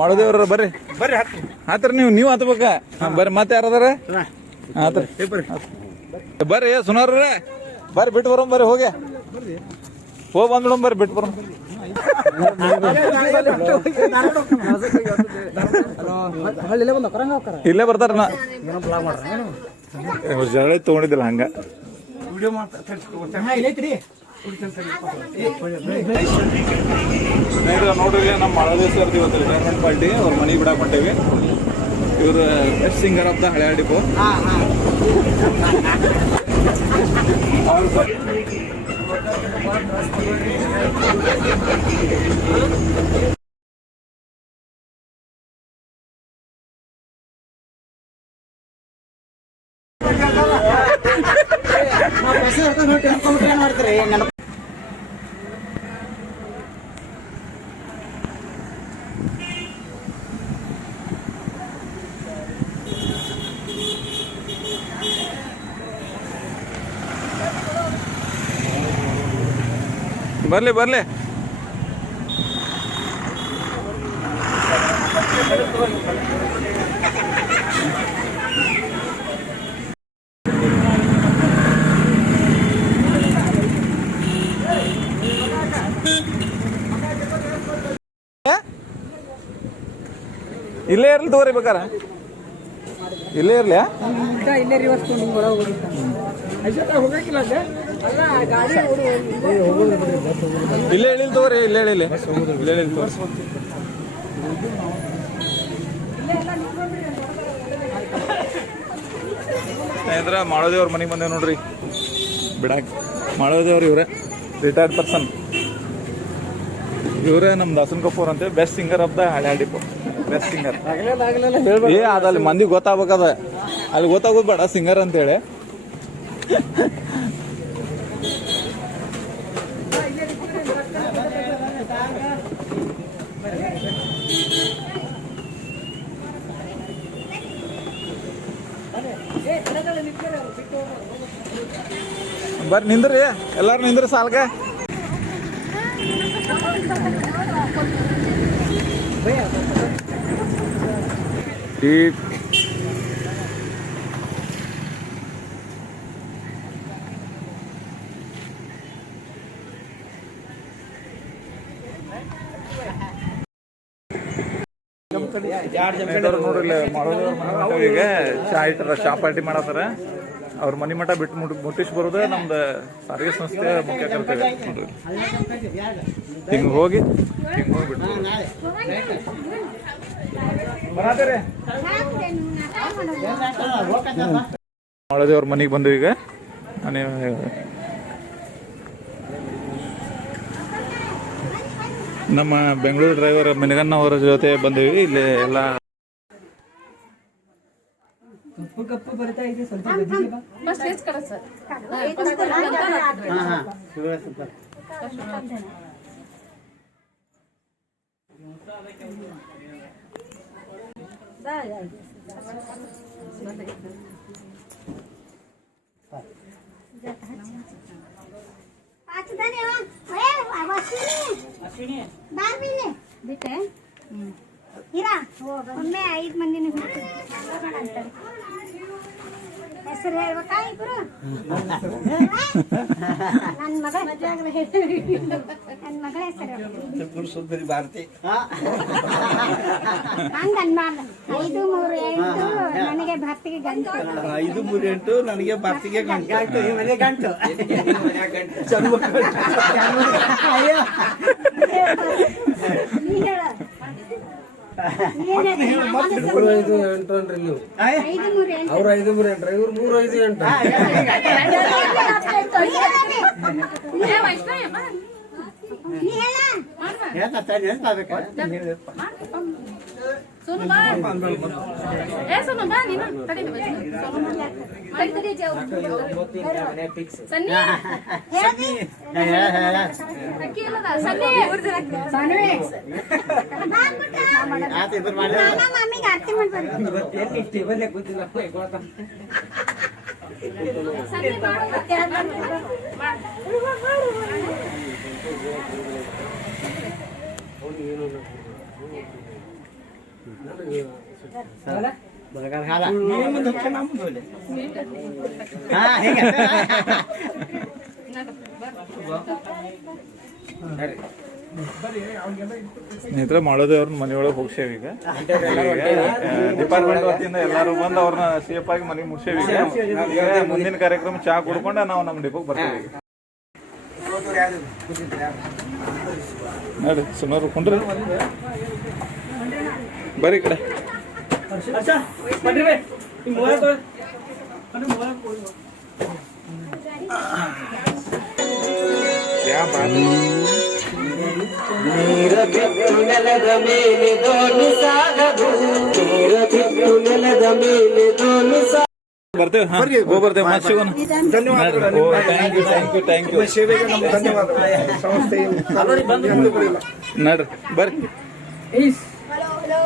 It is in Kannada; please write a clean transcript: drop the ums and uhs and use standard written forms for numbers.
ಮಾಡೋದೇವ್ರ ಬರ್ರಿ ಬರ್ರಿ ಹಾತ್ರಿ ನೀವು ಹತ್ಬೇಕ ಬರ್ರಿ ಮತ್ತೆ ಯಾರದಾರ ಹಾತ್ರಿ ಬರ್ರಿ ಸುನಾರ ಬರ್ರಿ ಬಿಟ್ಟು ಬರೋಮ್ ಬರ್ರಿ ಹೋಗಿ ಬಂದ್ಬಿಡಮ್ ಬರ್ರಿ ಬಿಟ್ಟು ಬರೋಮ್ ಇಲ್ಲೇ ಬರ್ತಾರ ಜಗಳ ತಗೊಂಡಿದ್ದಿಲ್ಲ ಹಂಗ ನೋಡ್ರಿ ನಮ್ಮ ಮಳದೇ ಸರ್ ಇವತ್ತು ರಿಟೈರ್ಮೆಂಟ್ ಪಾರ್ಟಿ ಅವ್ರ ಮನೆಗೆ ಬಿಡಾಕ್ ಹೊಂಟೇವಿ. ಇವ್ರು ಬೆಸ್ಟ್ ಸಿಂಗರ್ ಆಫ್ ದ ಹಳೆ ಡಿಪೋ. ಬರ್ಲಿ ಬರ್ಲಿ ಇಲ್ಲೇ ಇರ್ಲಿ ತಗೋರಿ ಬೇಕಾರ ಇಲ್ಲೇ ಇರ್ಲಿ ಇಲ್ಲೇ ರಿವರ್ಸ್ ಇಲ್ಲೇ ಹೇಳಿಲ್ ತಗೋರಿ ಇಲ್ಲೇ ಹೇಳಿಲ್ಲ ಇಲ್ಲೇ ಹೇಳಿಲ್ ತಗೋರಿ ಸ್ನೇಹಿತರ ಮಾಡೋದೇವ್ರ ಮನೆಗೆ ಬಂದೇವ್ ನೋಡ್ರಿ ಬಿಡಾಕ್. ಮಾಡೋದೇವ್ರ ಇವ್ರೆ ರಿಟೈರ್ಡ್ ಪರ್ಸನ್. ಇವರೇ ನಮ್ಮ ದಾಸನ್ ಕಪೂರ್ ಅಂತ ಬೆಸ್ಟ್ ಸಿಂಗರ್ ಆಫ್ ದ ಹಳೆ ಡಿಪೋ. ಬೆಸ್ಟ್ ಸಿಂಗರ್ ಅದಲ್ಲಿ ಮಂದಿ ಗೊತ್ತಾಗ್ಬೇಕದ, ಅಲ್ಲಿ ಗೊತ್ತಾಗೋದು ಬೇಡ ಸಿಂಗರ್ ಅಂತೇಳಿ. ಬರ್ರಿ ನಿಂದ್ರಿ ಎಲ್ಲಾರು ನಿಂದ್ರಿ ಸಾಲ್ಗ. ನೋಡ್ರಿ ಈಗ ಚಾ ಇಟ್ಟಾರ, ಚಾ ಪಾರ್ಟಿ ಮಾಡತ್ತಾರ. ಅವ್ರ ಮನಿ ಮಠ ಬಿಟ್ಟು ಮುಟ್ಟಿಸಿ ಬರೋದು ನಮ್ದು ಸಾರಿಗೆ ಸಂಸ್ಥೆ ಮುಖ್ಯ ಕರ್ತವ್ಯ ನೋಡ್ರಿ. ಹಿಂಗೆ ಹೋಗಿ ಬಿಟ್ಟು ಮಾಡೋದೇ ಅವ್ರ ಮನೆಗೆ ಬಂದು ಈಗ ನಮ್ಮ ಬೆಂಗಳೂರು ಡ್ರೈವರ್ ಮಿನಗಣ್ಣ ಅವರ ಜೊತೆ ಬಂದಿವಿ. ಇಲ್ಲಿ ಎಲ್ಲ ಕಪ್ಪು ಬರ್ತಾ ಇದೆ ಸ್ವಲ್ಪ ಒಮ್ಮೆ 5 ಮಂದಿನ ಹೆಸರು ಹೇಳ್ಬೇಕಾ ಇಬ್ರು? ನನ್ನ ಮಗಳ ಹೆಸರು ಭಾರತಿ. ಹಂಗ ಅನ್ಬಾರ್ದು. 5, 3, 8 ನನಗೆ ಭರ್ತಿಗೆ ಗಂಟು. 5, 3, 8 ನನಗೆ ಭರ್ತಿಗೆ ಗಂಟು. ಗಂಟು ನೀ ಹೇಳ. 5, 5, 8 ಅನ್ರಿ ನೀವು. 5, 3, 8 ಅವ್ರು 5, 3, 8 ಇವ್ರು 3, 5, 8. ನೀ ಹೇಳ. सोनू बा ए सोनू बा नीना तड़ी दे तड़ी जाओ सन्नी ಹೇಳಿ. ಅಕ್ಕಿಲ್ಲದ ಸನ್ನಿ ನಾನು ಮಮ್ಮಿಗೆ ಆರತಿ ಮಾಡ್ಬಾರ್ದು. ಸನ್ನಿ ಮಾಡು ನೀವು ಮುಂದೆ ಹೋಗ್ತಾ ನಾ ಮುಂದೆ ಹೋಗ್ಲಿ. ಹಾ ಹೇಗೆ ಸ್ನೇಹಿತರೆ ಮಾಡೋದೇವ್ರನ್ನ ಮನೆಯೊಳಗೆ ಹೋಗ್ಸೇವಿ ಈಗ ಡಿಪಾರ್ಟ್ಮೆಂಟ್ ವತಿಯಿಂದ ಎಲ್ಲರೂ ಬಂದು ಅವ್ರನ್ನ ಸೇಫ್ ಆಗಿ ಮನೆಗೆ ಮುಟ್ಸೇವಿ ಈಗ ಮುಂದಿನ ಕಾರ್ಯಕ್ರಮ ಚಾ ಕುಡ್ಕೊಂಡು ನಾವು ನಮ್ಮ ಡಿಪೋಗೆ ಬರ್ತೀವಿ ಈಗ ನೋಡಿ ಸುಮಾರು ಕೊಂಡ್ರಿ ಬರ್ರಿ ಈ ಕಡೆ अच्छा बड्री बे ಈ ಮೊಬೈಲ್ ತಗೋ ಅಂದ್ರೆ ಮೊಬೈಲ್ ಕೊಡು क्या बात ನೀರ ಬಿಟ್ಟು ನೆಲದ ಮೇಲೆ ದೋಣಿ ಸಾಗದು ನೀರ ಬಿಟ್ಟು ನೆಲದ ಮೇಲೆ ದೋಣಿ ಬರ್ತೇವೆ ಹಾ ಹೋಗ್ಬರ್ತೇವೆ ಮತ್ತೆ ಸಿಗೋಣ ಧನ್ಯವಾದಗಳು ಥ್ಯಾಂಕ್ ಯು ಸೇವೆಗೆ ನಮ್ಮ ಧನ್ಯವಾದಗಳು ಸಂಸ್ಥೆ ನಡ್ರಿ ಬರ್ರಿ ಹಲೋ ಹಲೋ